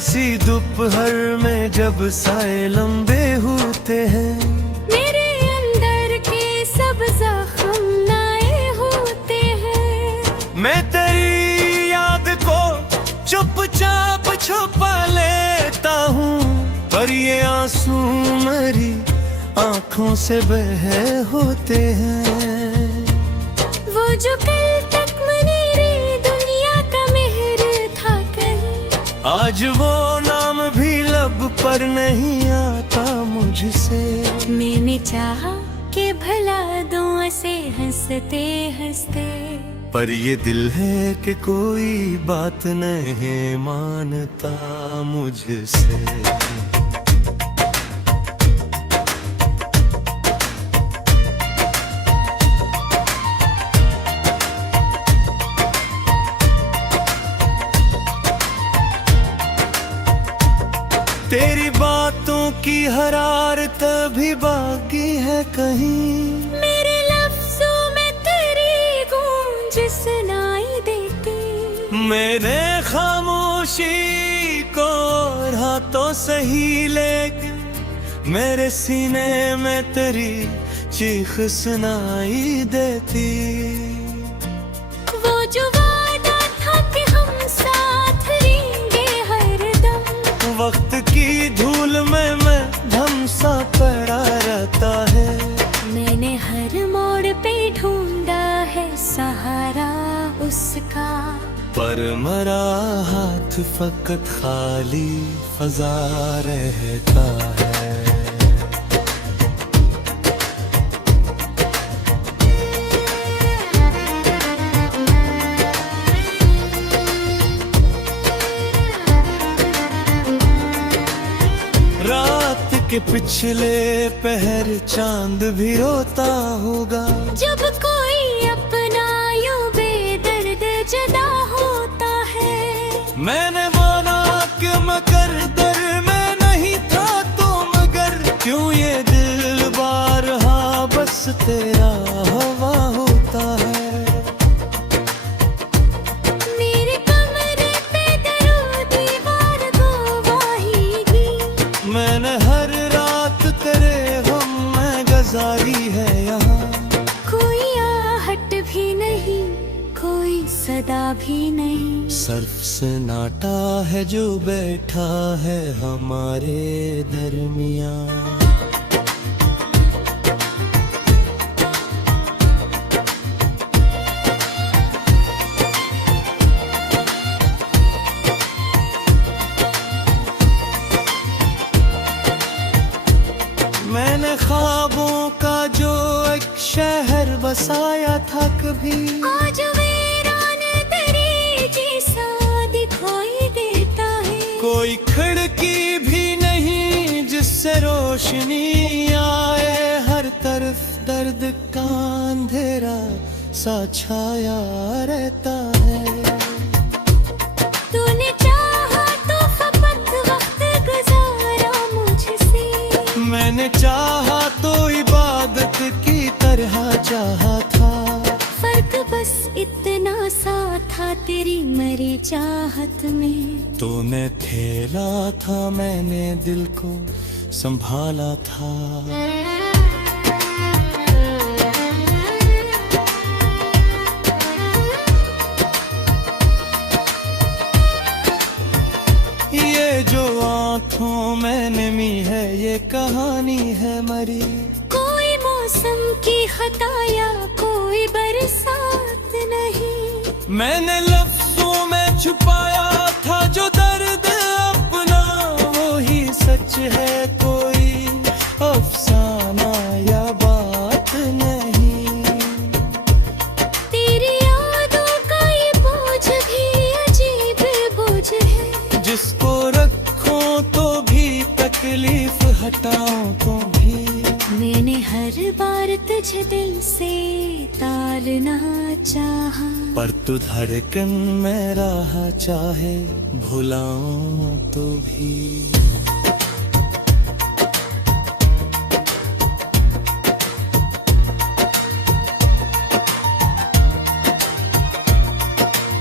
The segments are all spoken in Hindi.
सी दोपहर में जब साए लंबे होते हैं, मेरे अंदर के सब जख्म नए होते हैं। मैं तेरी याद को चुपचाप छुपा लेता हूँ, पर ये आंसू मेरी आंखों से बहे होते हैं। वो जो कल तक मेरी दुनिया का मेहर था कहीं, आज वो नाम भी लब पर नहीं आता मुझसे। मैंने चाहा कि भला दुआ से हंसते हंसते, पर ये दिल है कि कोई बात नहीं मानता मुझसे। तेरी बातों की हरारत भी बाकी है कहीं, मेरे लफ्जों में तेरी गूंज सुनाई देती। मेरे खामोशी को रहा तो सही, लेकिन मेरे सीने में तेरी चीख सुनाई देती। वो जो वादा था कि हम साथ रहेंगे हरदम, वक्त की धूल में मैं धमसा पड़ा रहता है। मैंने हर मोड़ पे ढूंढा है सहारा उसका, पर मेरा हाथ फकत खाली फजा रहता है। रात के पिछले पहर चांद भी रोता होगा, जब कोई अपना यूं बेदर्द जुदा होता है। मैंने माना कि मगर दर में नहीं था तो मगर क्यों ये दिल बारहा बस तेरा हवा होता है। मेरे कमरे पे दरो दीवार गवाही दी, मैंने हर रात तेरे गम में गुजारी है यहाँ। कोई आहट भी नहीं, कोई सदा भी नहीं, सर्फ सन्नाटा है जो बैठा है हमारे दरमियाँ। मैंने ख्वाबों का जो एक शहर बसाया था कभी, आज वीरान तेरी जैसा दिखाई देता है। कोई खिड़की भी नहीं जिससे रोशनी आए, हर तरफ दर्द का अंधेरा सा छाया रहता है। तूने चाहा तो फकत वक्त गुजारा मुझसे, मैंने चाहा तो इबादत की तरह चाहा था। फर्क बस इतना सा था तेरी मरी चाहत में। तो मैं खेला था, मैंने दिल को संभाला था। ये जो आँखों में नमी है ये कहानी है मरी, कोई मौसम की खता या कोई बरसात नहीं। मैंने लफ्जों में छुपाया था जो दर्द अपना, वो ही सच है कोई अफसाना या बात नहीं। तेरी यादों का ये बोझ भी अजीब बोझ है, जिसको रखो तो भी तकलीफ हटाओ तो भी। मैंने हर बार तुझे दिल से तारना चाहा, पर तू धड़कन में राह चाहे भुलाऊं तो भी।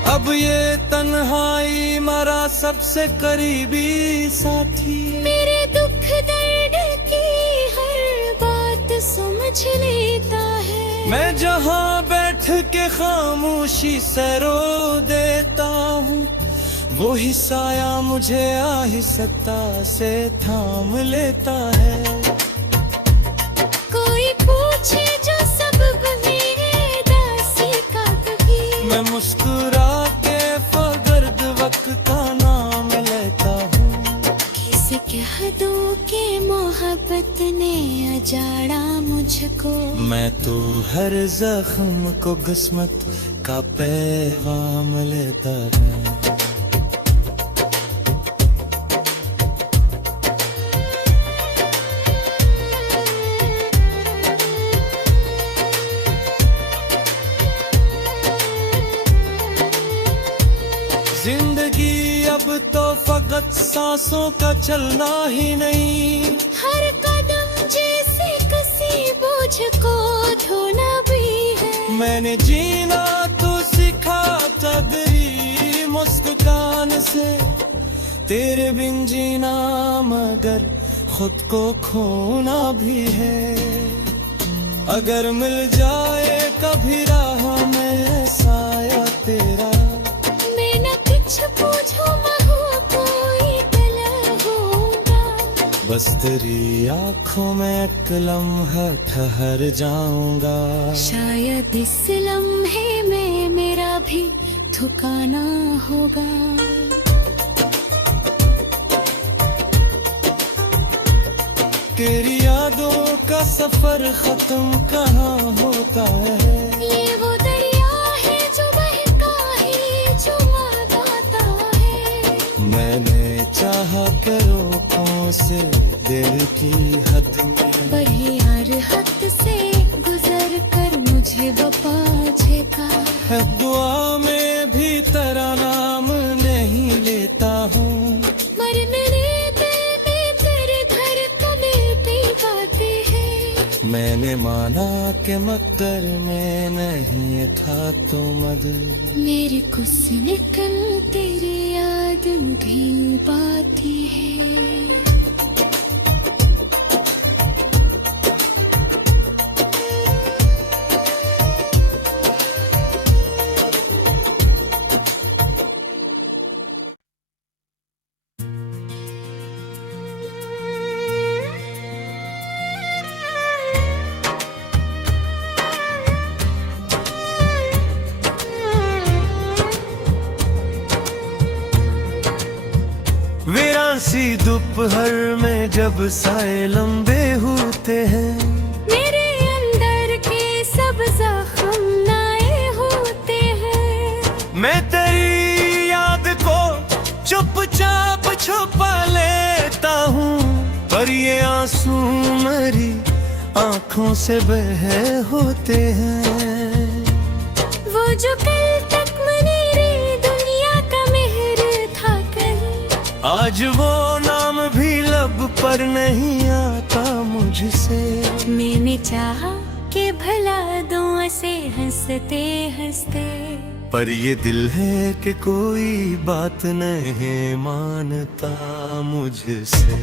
अब ये तन्हाई तुम्हारा सबसे करीबी साथी। मेरे दुख दर्द की हर बात समझ लेता है। मैं जहाँ बैठ के खामोशी से रो देता हूँ, वो ही साया मुझे आहिस्ता से थाम लेता है। कोई पूछे जो सबब मेरे दासी का कभी, मैं मुस्कुरा के फगर्द वक्त का नाम लेता हूँ। किसे कह दूँ कि मोहब्बत ने अजाड़ा मुझको। मैं तो हर जख्म को किस्मत का पैगाम लेता है। जिंदगी अब तो फकत सांसों का चलना ही नहीं, हर कदम जैसे किसी बोझ को ढोना भी है। मैंने जीना तो सीखा तगरी मुस्कान से, तेरे बिन जीना मगर खुद को खोना भी है। अगर मिल जाए कभी राह में साया तेरा, पूछो महू कोई कलर होगा। बस तेरी आँखों में एक लम्हा ठहर जाऊंगा। शायद इस लम्हे में मेरा भी ठिकाना होगा। तेरी यादों का सफर खत्म कहाँ होता है। ये वो दरिया है जो बहता है, जो लगाता है। मैंने चाहा के रोकों से दिल की हद में, पर यार हद से गुजर कर मुझे वफा झेका है। दुआ में भी तेरा नाम नहीं लेता हूँ। मरने दिल में तेरे घर तले पे बातें हैं। मैंने माना कि मकदर में नहीं था तो मद, मेरे कुछ निकल तेरी याद भी बाती है। वीरासी दोपहर में जब साए लंबे होते हैं, मेरे अंदर के सब जख्म नए होते हैं। मैं तेरी याद को चुपचाप छुपा लेता हूँ, पर ये आंसू मेरी आँखों से बहे होते हैं। वो जो कल तक मेरी दुनिया का मेहर था कहीं, आज वो नाम भी लब पर नहीं आता मुझसे। मैंने चाहा कि भला दुआ से हंसते हंसते, पर ये दिल है कि कोई बात नहीं मानता मुझसे।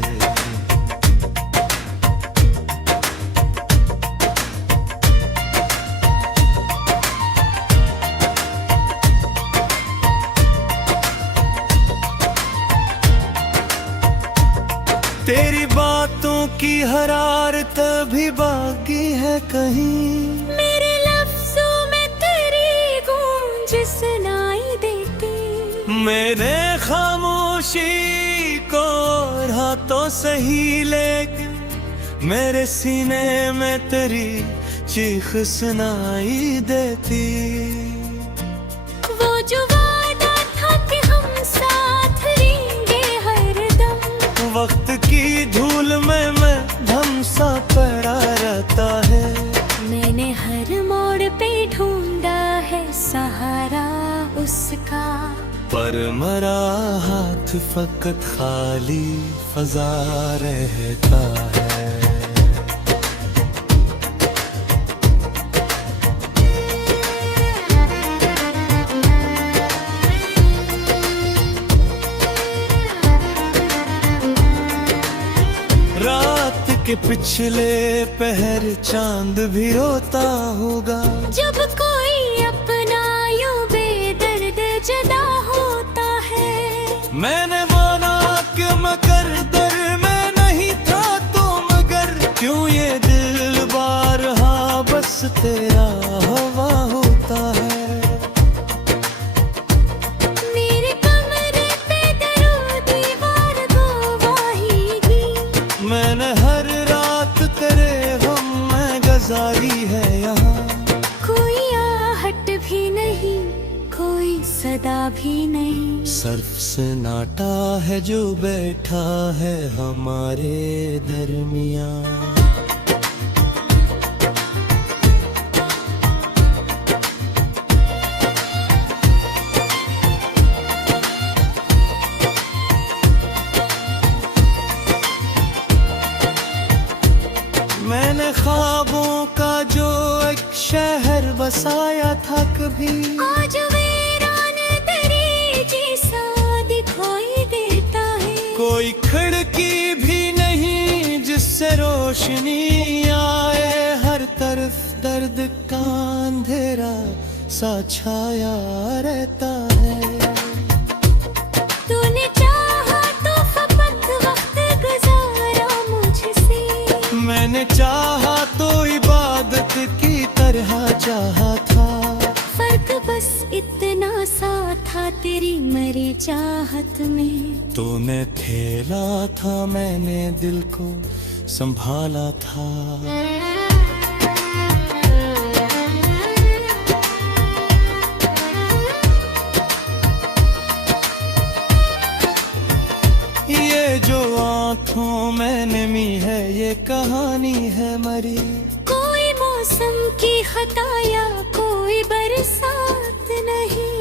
तेरी बातों की हरारत भी बाकी है कहीं, मेरे लफ्जों में तेरी गूंज सुनाई देती। मेरे खामोशी को रहा तो सही, लेकिन मेरे सीने में तेरी चीख सुनाई देती। वो जो वादा था कि हम साथ रहेंगे हरदम, वक्त की धूल में मैं धमसा पड़ा रहता है। मैंने हर मोड़ पे ढूंढा है सहारा उसका, पर मरा हाथ फकत खाली फजा रहता है। कि पिछले पहर चांद भी रोता होगा। जब कोई अपना यूं बेदर्द जुदा होता है। मैंने माना कि मगर दर में नहीं था तो मगर क्यों ये दिल बारहा बस तेरा हवा होता है। मेरे कमरे पे दरो दीवार गवाही दी। मैंने हर रात तेरे गम में गुजारी है यहाँ। कोई आहट भी नहीं, कोई सदा भी नहीं। सर्फ सन्नाटा है जो बैठा है हमारे दरमियाँ। मैंने ख्वाबों का जो एक शहर बसाया था कभी, आज वीरान तेरी जैसा दिखाई देता है। कोई खिड़की भी नहीं जिससे रोशनी आए। हर तरफ दर्द का अंधेरा सा छाया रहता है। तूने चाहा तो फकत वक्त गुजारा मुझसे। मैंने चाहा तो इबादत की तरह चाहा था। फर्क बस इतना सा था तेरी मरी चाहत में। तूने खेला था मैंने दिल को संभाला था। ये जो आँखों में नमी है ये कहानी है मरी। कोई मौसम की खता या कोई बरसात नहीं।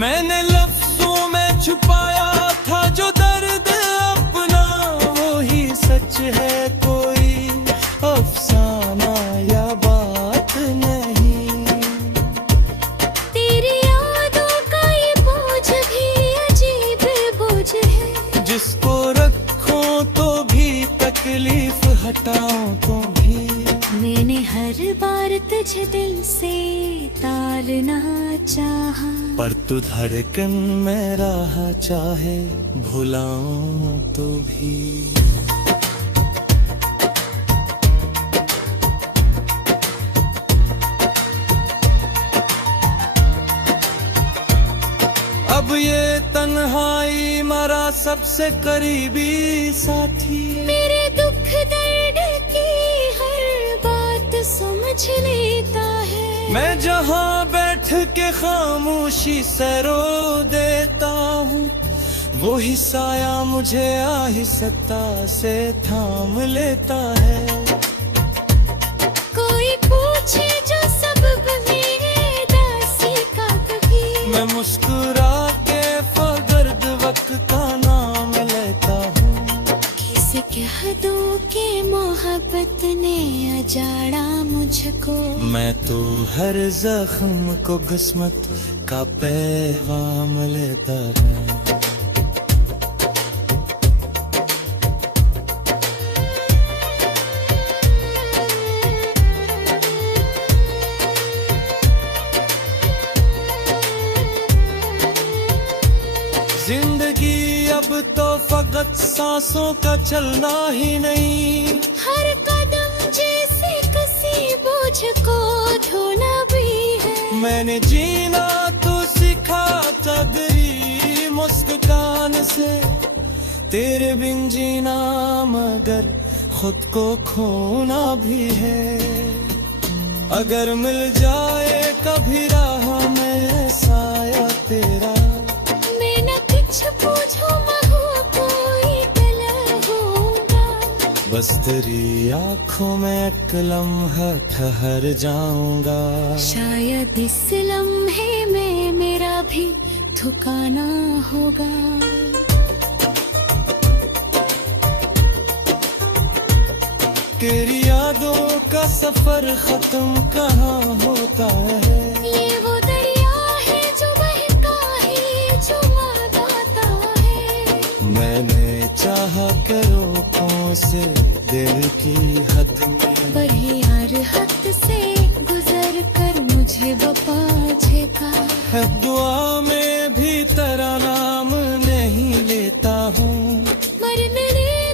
मैंने लफ्जों में छुपाया था जो दर्द अपना, वो ही सच है कोई अफसाना या बात नहीं। तेरी यादों का ये बोझ भी अजीब बोझ है। जिसको रखो तो भी तकलीफ हटाओ तो भी। मैंने हर बार तुझे दिल से तारना चाहा। पर तू धड़कन में राह चाहे भुलाऊं तो भी। अब ये तन्हाई मरा सबसे करीबी साथी। मेरे दुख दर्द की हर बात समझ लेता है। मैं जहाँ बैठ के खामोशी से रो देता हूँ, वो ही साया मुझे आहिस्ता से थाम लेता है। कोई पूछे जो सबब मेरे दासी का कभी। मैं मुस्कुरा के फगर्द वक्त का नाम लेता हूँ। किसे कह दूं कि मोहब्बत ने अजाड़ा मुझको। मैं तो हर जख्म को किस्मत का पैगाम लेता है। जिंदगी अब तो फकत सांसों का चलना ही नहीं। हर कदम जैसे किसी बोझ को ढोना भी है। मैंने जीना तो सीखा तगरी मुस्कान से। तेरे बिन जीना मगर खुद को खोना भी है। अगर मिल जाए कभी राह में साया तेरा, मैं न कुछ पूछूं महू कोई कलर होगा। बस तेरी आँखों में एक लम्हा ठहर जाऊंगा। शायद इस लम्हे में मेरा भी ठिकाना होगा। तेरी यादों का सफर खत्म कहाँ होता है। ये वो दरिया है जो बहता है जो गाता है। मैंने चाहा करो कौन से दिल की हद में। पर यार हद से गुजर कर मुझे वफा झेका है दुआ में भी तेरा नाम नहीं लेता हूँ। मरने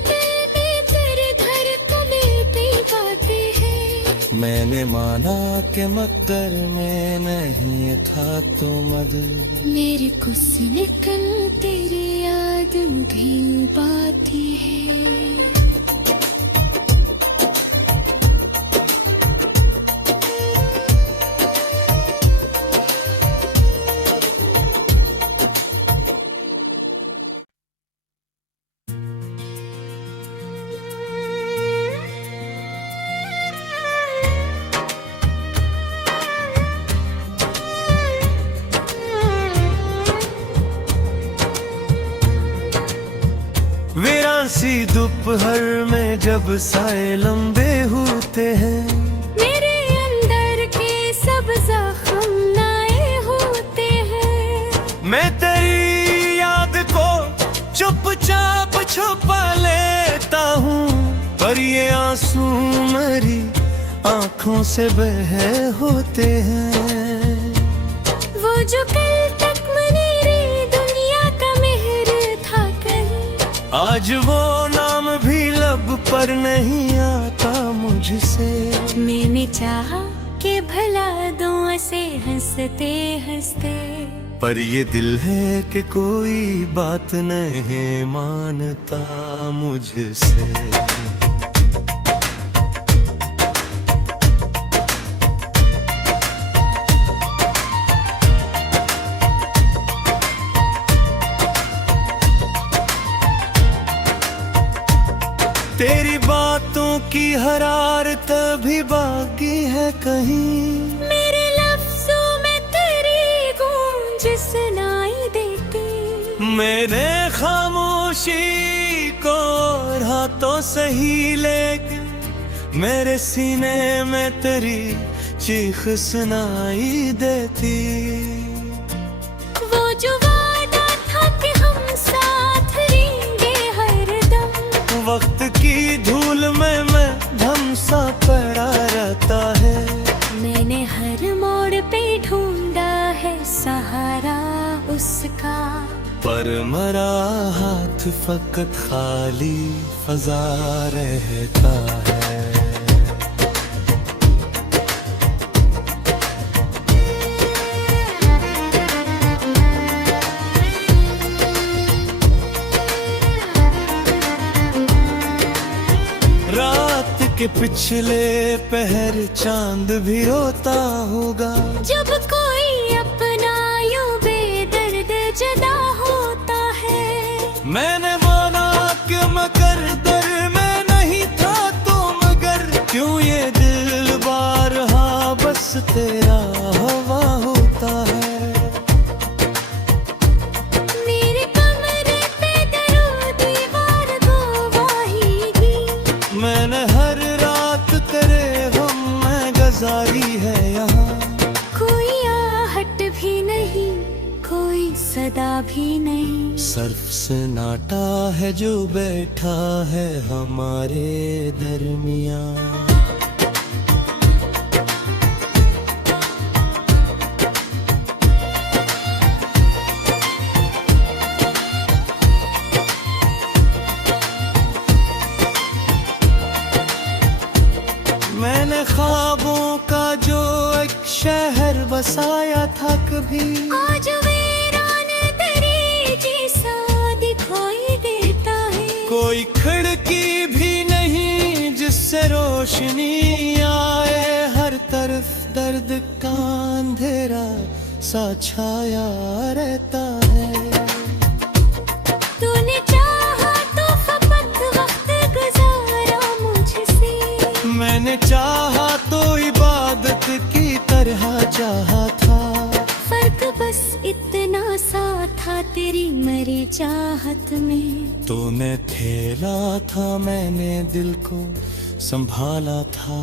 दिल में तेरे धड़कनें भी गाती है। मैंने माना कि मकदर में नहीं था तो मद। मेरे कुछ निकल तेरी याद भी बाती है। वीरासी दोपहर में जब साए लंबे होते हैं, मेरे अंदर के सब जख्म नए होते हैं। मैं तेरी याद को चुपचाप छुपा लेता हूँ, पर ये आंसू मेरी आंखों से बह होते हैं। वो जो कल तक मेरी दुनिया का मेहर था कहीं, आज वो नाम भी लब पर नहीं आता मुझसे। मैंने चाहा कि भला दुआ से हंसते हंसते, पर ये दिल है कि कोई बात नहीं मानता मुझसे। तेरी बातों की हरारत भी बाकी है कहीं। मेरे लफ्जों में तेरी गूंज सुनाई देती। मैंने खामोशी को ओढ़ा तो सही, लेकिन मेरे सीने में तेरी चीख सुनाई देती। वो जो वादा था कि हम साथ रहेंगे हरदम, वक्त की धूल में मैं धमसा पड़ा रहता है। मैंने हर मोड़ पे ढूंढा है सहारा उसका, पर मरा हाथ फकत खाली फजा रहता है। रात के पिछले पहर चांद भी रोता होगा, जब कोई अपना यूं बेदर्द जुदा होता है। मैंने माना कि मगर दर में नहीं था तो मगर, क्यों ये दिल बारहा बस तेरा हवा होता है। मेरे कमरे पे दरो दीवार गवाही दी, मैंने हर रात तेरे गम में गुजारी है यहाँ। कोई आहट भी नहीं, कोई सदा भी नहीं, सर्फ सन्नाटा है जो बैठा है हमारे दरमियाँ। मैंने ख्वाबों का जो एक शहर बसाया था कभी, आज वीरान तेरी जैसा दिखाई देता है। कोई खिड़की भी नहीं जिससे रोशनी आए, हर तरफ दर्द का अंधेरा सा छाया रहता है। तूने चाहा तो फकत वक्त गुजारा मुझसे, मैंने चाहा तो इबादत की तरह चाहा था। फर्क बस इतना सा था तेरी मरी चाहत में। तो मैं खेला था, मैंने दिल को संभाला था।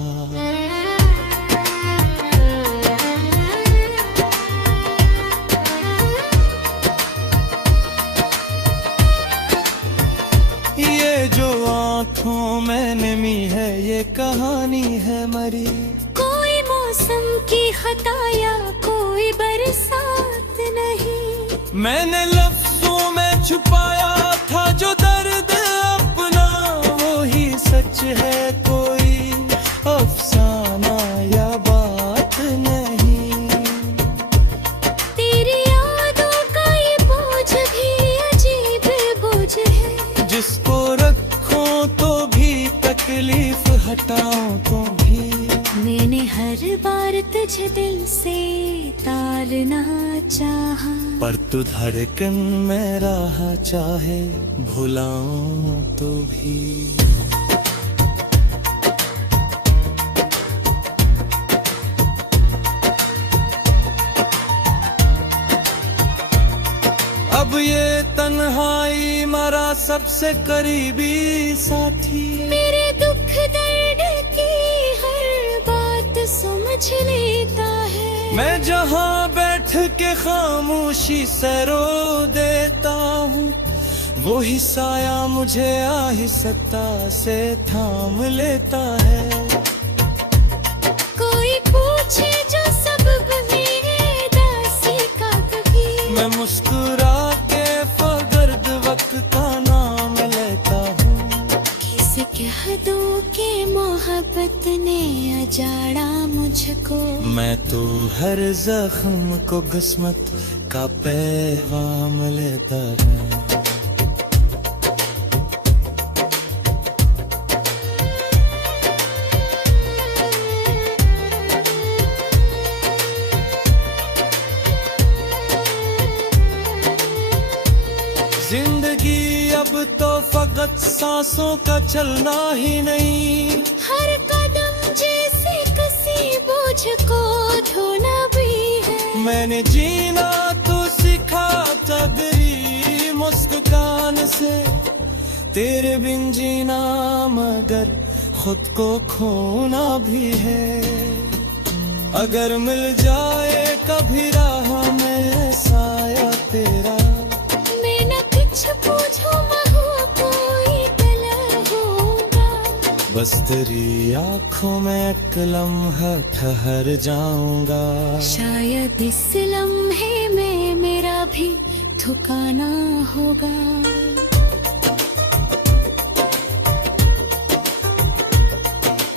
ये जो आँख आंखों में नमी है, ये कहानी है मरी। कोई मौसम की खता या कोई बरसात नहीं, मैंने लफ्जों में छुपाया था जो दर्द अपना, वो ही सच है, कोई अफसाना या बात नहीं। तेरी यादों का ये बोझ भी अजीब बोझ है, जिसको रखो तो भी तकलीफ, हटाओ तो भी। मैंने हर बार तुझे दिल से तारना चाहा, पर तू धड़कन में राह चाहे, भुलाऊं तो भी। अब ये तन्हाई मरा सबसे करीबी साथी, मेरे दुख दर्द की हर बात समझ लेता है। मैं जहाँ बैठ के खामोशी से रो देता हूँ, वो ही साया मुझे आहिस्ता से थाम लेता है। कोई पूछे जो सबब मेरे दासी का कभी, मैं मुस्कुरा के फगर्द वक्त का नाम लेता हूँ। किसे कह दूं कि मोहब्बत ने अजाड़ा मुझको, मैं तो हर जख्म को किस्मत का पैगाम लेता है। जिंदगी अब तो फकत सांसों का चलना ही नहीं, हर कदम जैसे किसी बोझ को ढोना भी है। मैंने जीना तो सीखा तगरी मुस्कान से, तेरे बिन जीना मगर खुद को खोना भी है। अगर मिल जाए कभी राह में साया तेरा, मैं न कुछ पूछूं महू कोई कलर होगा, बस तेरी आंखों में एक लम्हा ठहर जाऊंगा। शायद इस लम्हे में मेरा भी ठिकाना होगा।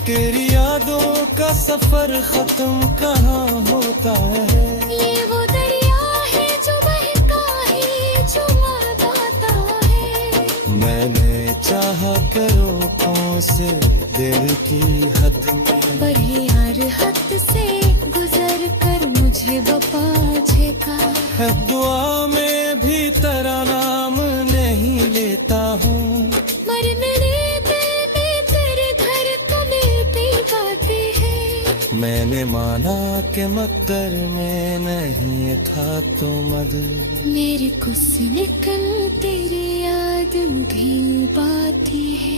तेरी यादों का सफर खत्म कहाँ होता है, ये वो दरिया है जो बहता है जो आता है। मैंने चाहा करो कौन से दिल की हद में, पर यार हद से गुजर कर मुझे वफा झेका, है दुआ में भी तेरा नाम नहीं लेता हूँ। मरने दिल में तेरे घर कभी भी बातें हैं। मैंने माना कि मकदर में नहीं था तो मद, मेरे कुछ निकल तेरी याद भी बाती है।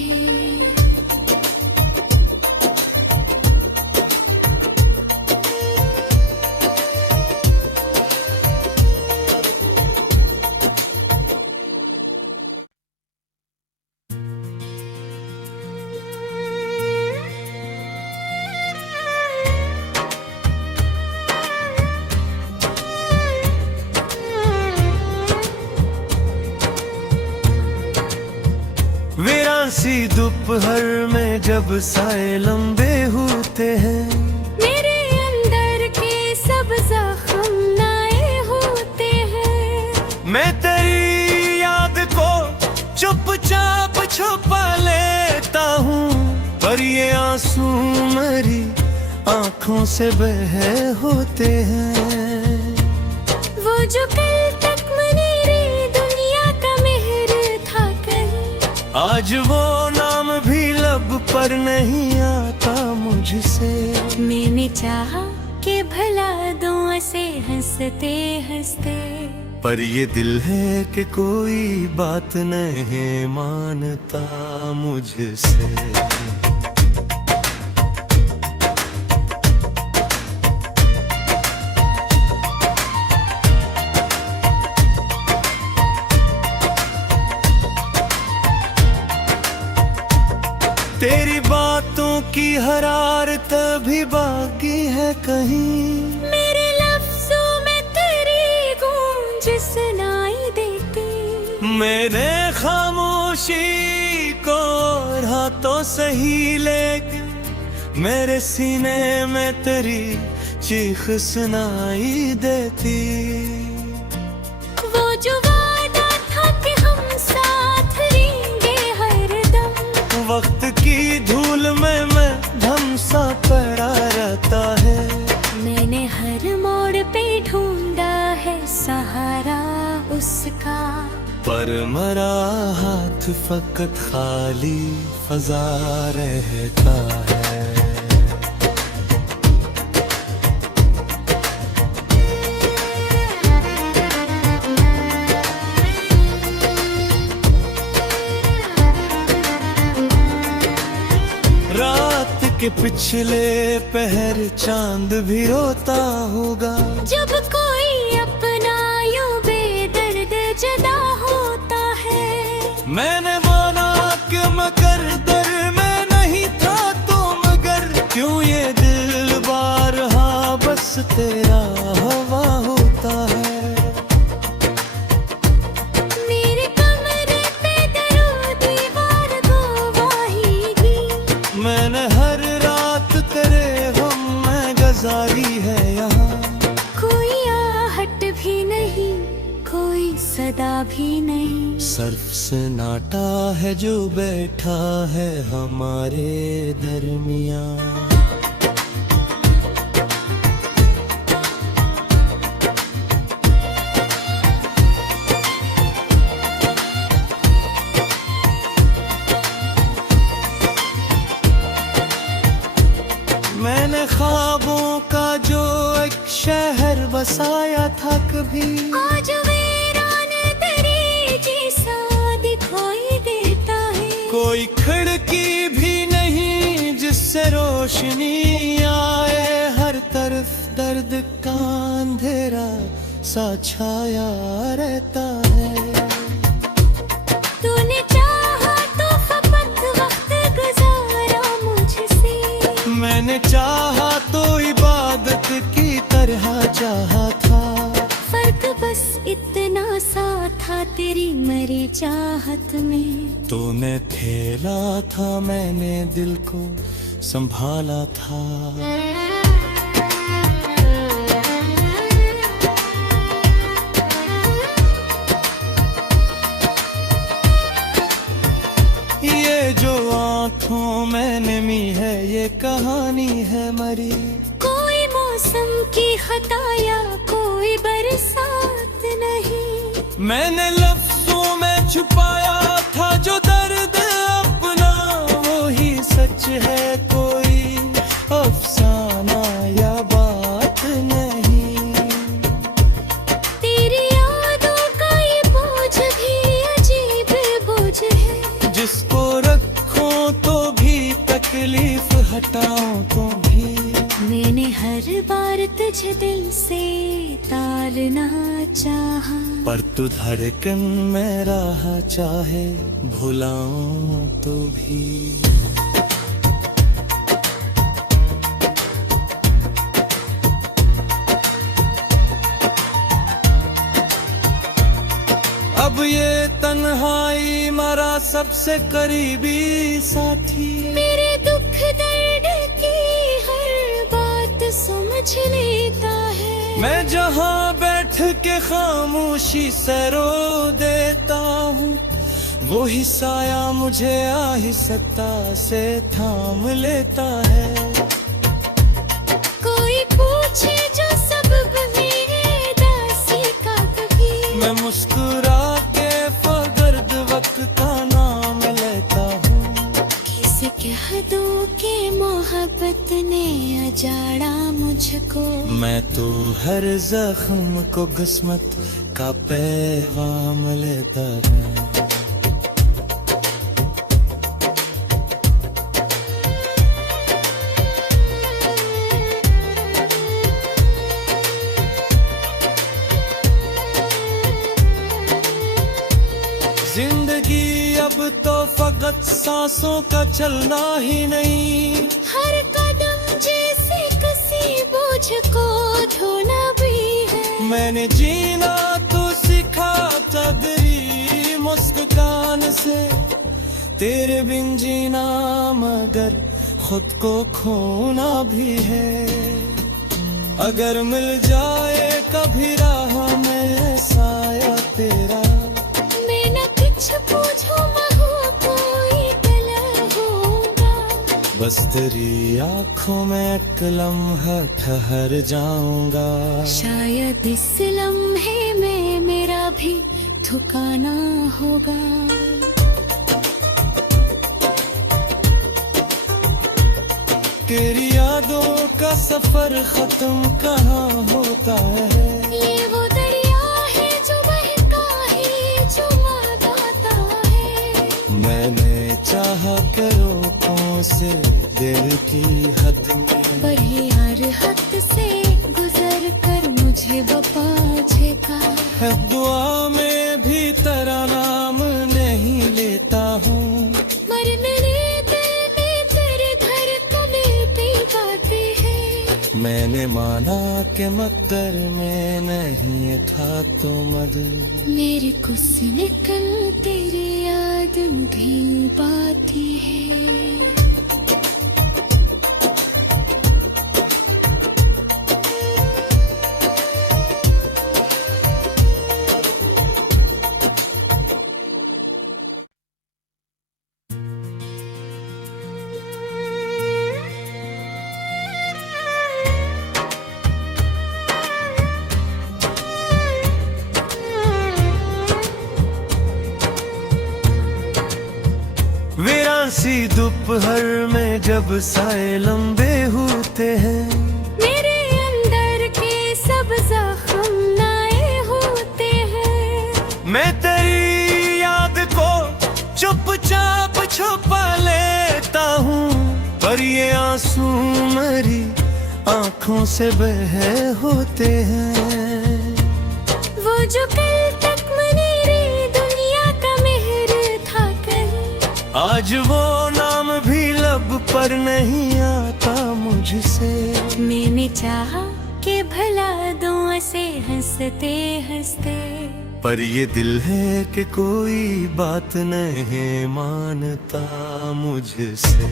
वीरासी दोपहर में जब साए लंबे होते हैं, मेरे अंदर के सब जख्म नए होते हैं। मैं तेरी याद को चुपचाप छुपा लेता हूँ, पर ये आंसू मेरी आंखों से बहे होते हैं। वो जो कल तक मनेरी दुनिया का मेहर था कहीं, आज वो नाम भी लब पर नहीं आता मुझसे। मैंने चाहा कि भला दुआ से हंसते हंसते, पर ये दिल है कि कोई बात नहीं मानता मुझसे। तेरी बातों की हरारत भी बाकी है कहीं। मेरे लफ्जों में तेरी गूंज सुनाई देती। मेरे खामोशी को रहा तो सही, लेकिन मेरे सीने में तेरी चीख सुनाई देती। वो जो वादा था कि हम साथ रहेंगे हरदम, वक्त की धूल में मैं धमसा पड़ा रहता है। मैंने हर मोड़ पे ढूंढा है सहारा उसका, पर मरा हाथ फकत खाली फजा रहता है। रात के पिछले पहर चांद भी रोता होगा, जब कोई अपना यूं बेदर्द जदा होता है। मैंने माना कि मगर दर में नहीं था तो मगर क्यों ये दिल बारहा बस तेरा हवा होता है। मेरे कमरे पे दरो दीवार गवाही दी, मैंने हर रात तेरे गम में गुजारी है यहाँ। कोई आहट भी नहीं, कोई सदा भी नहीं, सर्फ सन्नाटा है जो बैठा है हमारे दरमियाँ। मैंने ख्वाबों का जो एक शहर बसाया था कभी, आज वीरान तेरी जैसा दिखाई देता है। कोई खिड़की भी नहीं जिससे रोशनी आए, हर तरफ दर्द का अंधेरा सा छाया रहता है। तूने चाहा तो फकत वक्त गुजारा मुझसे, मैंने चाहा तो इबादत की तरह चाहा था। फर्क बस इतना सा था तेरी मरी चाहत में। तूने खेला था, मैंने दिल को संभाला था। ये जो आँखों में नमी है ये कहानी है मरी। कोई मौसम की खता या कोई बरसात नहीं, मैंने लफ्जों में छुपाया था जो दर्द अपना, वो ही सच है कोई अफसाना या बात नहीं। तेरी यादों का ये बोझ भी अजीब बोझ है, जिसको रखो तो भी तकलीफ हटाओ तो भी। मैंने हर बार तुझे दिल से तारना चाहा, पर तू धड़कन में रहा चाहे भुलाऊं तो भी। अब ये तन्हाई मरा सबसे करीबी साथी। मेरे दुख दर्द की हर बात समझ लेता है। मैं जहाँ बैठ के खामोशी से रो देता हूँ, वो ही साया मुझे आहिस्ता से थाम लेता है। कोई पूछे जो सबब मेरे दासी का कभी, मैं मुस्कुरा के फगर्द वक्त का नाम लेता हूँ। किसे कह दूं कि मोहब्बत ने अजाड़ा मुझको। मैं तो हर जख्म को किस्मत का पैगाम लेता है। जिंदगी अब तो फकत सांसों का चलना ही नहीं, हर कदम जैसे किसी बोझ को ढोना भी है। मैंने जीना तो सिखा तगरी मुस्कान से, तेरे बिन जीना मगर खुद को खोना भी है। अगर मिल जाए कभी राह में साया तेरा, मैं न कुछ पूछूं महू कोई कलर होगा, बस तेरी आँखों में एक लम्हा ठहर जाऊंगा। शायद इस लम्हे में मेरा भी ठिकाना होगा। तेरी यादों का सफर खत्म कहाँ होता है, ये वो दरिया है जो बहता है जो गाता है। मैंने चाहा करो कौन से दिल की हद में, पर यार हद से गुजर कर मुझे वफा झेका। है दुआ में भी तेरा नाम नहीं लेता हूँ, मरने दिल में तेरे धड़कन भी गाती है। मैंने माना कि मकदर में नहीं था तो मद, मेरे कुछ निकल तेरी याद भी बाती है। वीरासी दोपहर में जब साए लंबे होते हैं, मेरे अंदर के सब जख्म नए होते हैं। मैं तेरी याद को चुपचाप छुपा लेता हूँ, पर ये आंसू मेरी आँखों से बहे होते हैं। वो जो कल तक मनेरी दुनिया का मेहर था कहीं, आज वो नाम भी लब पर नहीं आता मुझसे। मैंने चाहा कि भला दुआ से हंसते हंसते, पर ये दिल है कि कोई बात नहीं मानता मुझसे।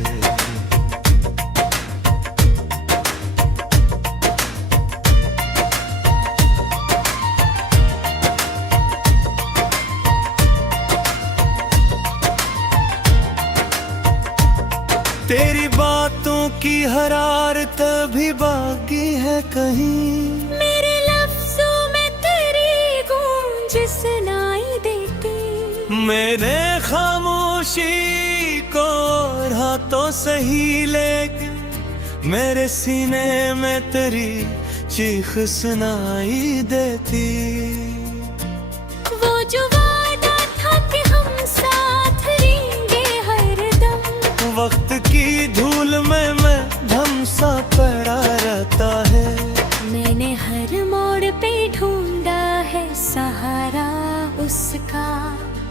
तेरी बातों की हरारत भी बाकी है कहीं, मेरे लफ्जों में तेरी गूंज सुनाई देती। मेरे खामोशी को रहा तो सही, लेकिन मेरे सीने में तेरी चीख सुनाई देती। वो जो वादा था कि हम साथ रहेंगे हरदम, वक्त की धूल में मैं धमसा पड़ा रहता है। मैंने हर मोड़ पे ढूंढा है सहारा उसका,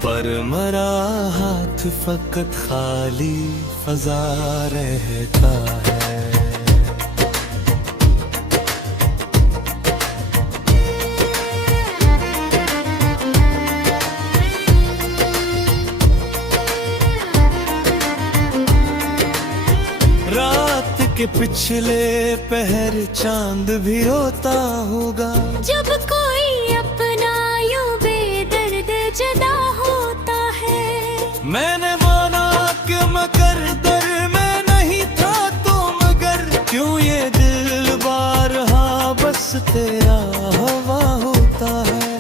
पर मरा हाथ फकत खाली फजा रहता है। रात के पिछले पहर चांद भी रोता होगा, जब कोई अपना यूं बेदर्द जदा होता है। मैंने माना कि मगर दर में नहीं था तो मगर, क्यों ये दिल बारहा बस तेरा हवा होता है।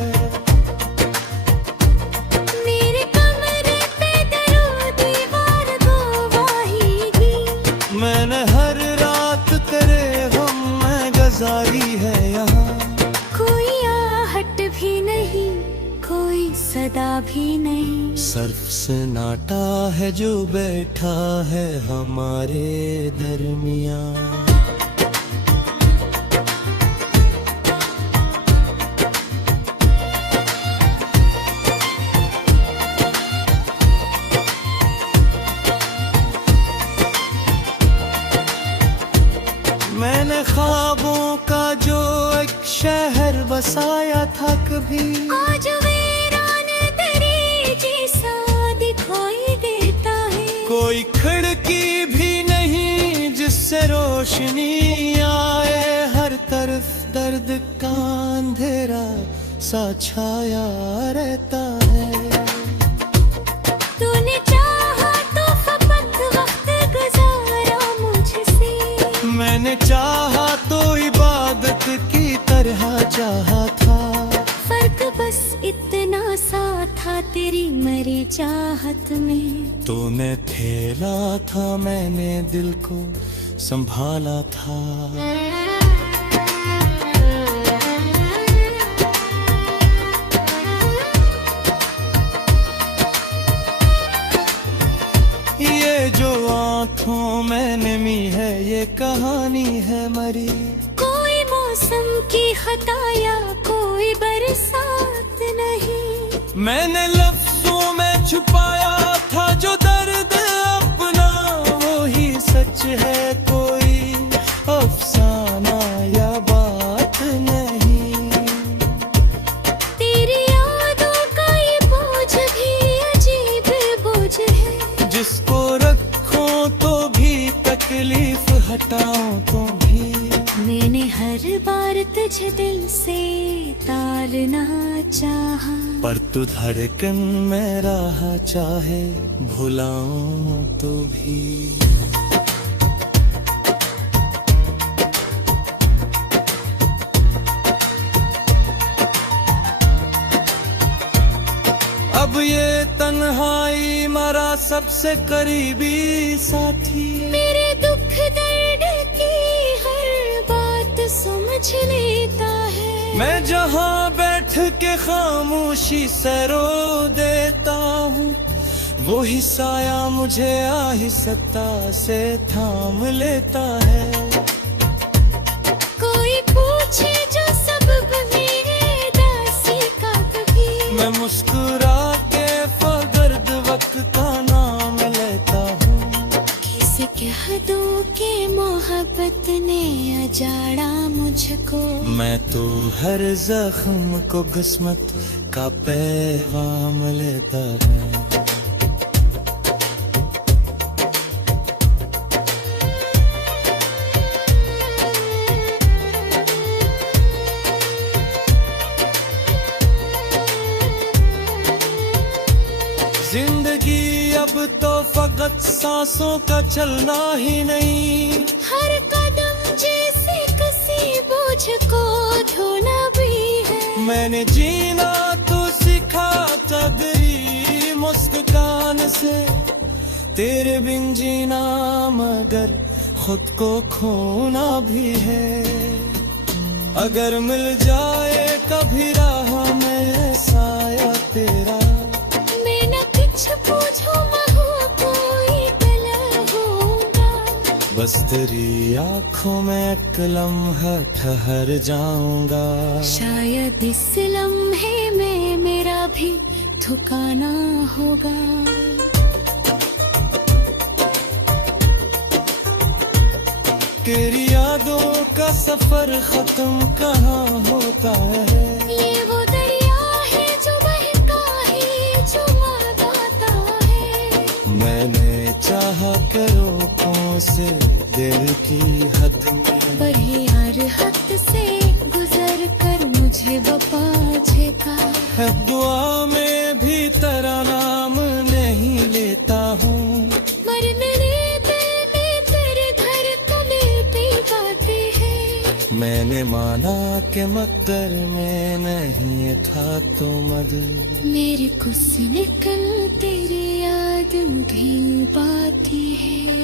मेरे कमरे पे दरो दीवार गवाही दी, मैंने हर रात तेरे गम में गुजारी है यहाँ। कोई आहट भी नहीं कोई सदा भी नहीं, सर्फ सन्नाटा है जो बैठा है हमारे दरमियाँ। बसाया था कभी। आज वीरान तेरे जैसा दिखाई देता है। कोई खिड़की भी नहीं जिससे रोशनी आए, हर तरफ दर्द का अंधेरा सा छाया रहता है। तूने चाहा तो फकत वक्त गुजारा मुझसे, मैंने चाहा तो इबादत की तरह चाहा था। फर्क बस इतना सा था तेरी मरी चाहत में। तूने ठेला था, मैंने दिल को संभाला था। ये जो आँखों में नमी है, ये कहानी है मरी। कोई मौसम की खता या कोई बरसात नहीं। मैंने लफ्जों में छुपाया था जो दर्द अपना, वो ही सच है, कोई अफसाना या बात नहीं। तेरी यादों का ये बोझ भी अजीब बोझ है। जिसको रखो तो भी तकलीफ, हटाओ तो भी। मैंने हर बार तुझे दिल से तारना चाहा, पर तू धड़कन में राह चाहे भुलाऊं तो भी। अब ये तन्हाई मरा सबसे करीबी साथी। मेरे दुख दर्द की हर बात समझ लेता है। मैं जहाँ बैठ के खामोशी से रो देता हूँ, वो ही साया मुझे आहिस्ता से थाम लेता है। कोई पूछे जो सबब मेरे दासी का कभी, मैं मुस्कुरा के फगर्द वक्त का नाम लेता हूँ। किसे कह दूं कि मोहब्बत ने अजाड़ा मुझको। मैं तो हर जख्म को किस्मत का पैगाम लेता है। जिंदगी अब तो फकत सांसों का चलना ही नहीं। हर कदम जैसे किसी बोझ को ढोना भी है। मैंने जीना तो सीखा तगरी मुस्कान से, तेरे बिन जीना मगर खुद को खोना भी है। अगर मिल जाए कभी राह में साया तेरा, मैं न कुछ पूछूं महू कोई कलर होगा। बस तेरी आँखों में एक लम्हा ठहर जाऊंगा। शायद इस लम्हे में मेरा भी ठिकाना होगा। तेरी यादों का सफर खत्म कहाँ होता है। ये वो दरिया है जो बहता है, जो गाता है। मैंने चाहा करो कौन से दिल की हद में, पर यार हद से गुजर कर मुझे बपा झेका। है दुआ में भी तेरा नाम नहीं लेता हूँ। मरने दिल में तेरे घर तले पे बातें हैं। मैंने माना कि मकदर में नहीं था तो मद, मेरे कुछ निकल तेरी याद भी बाती है।